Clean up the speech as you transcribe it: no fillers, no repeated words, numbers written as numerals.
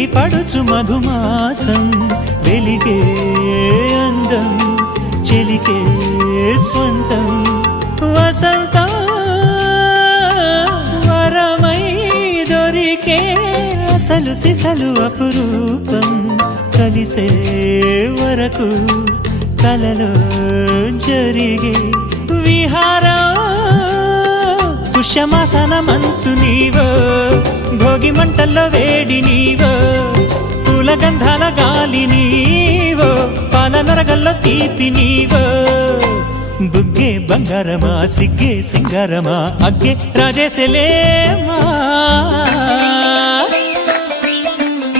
చిలిపి పడుచు మధుమాసం వెలిగే అందం చెలికే స్వంతం వసంతం వరమై దొరికే అసలు సిసలు అపురూపం కలిసే వరకు కలలో జరిగే విహారం పుష్యమాసన మనసు నీవో భోగి మంటల్లో వేడి నీవో పూల గంధాల గాలి నీవో పాల నరగల్లో తీపి నీవో బుగ్గే బంగారమా సిగ్గే సింగారమా అగ్గే రాజేసెలేమా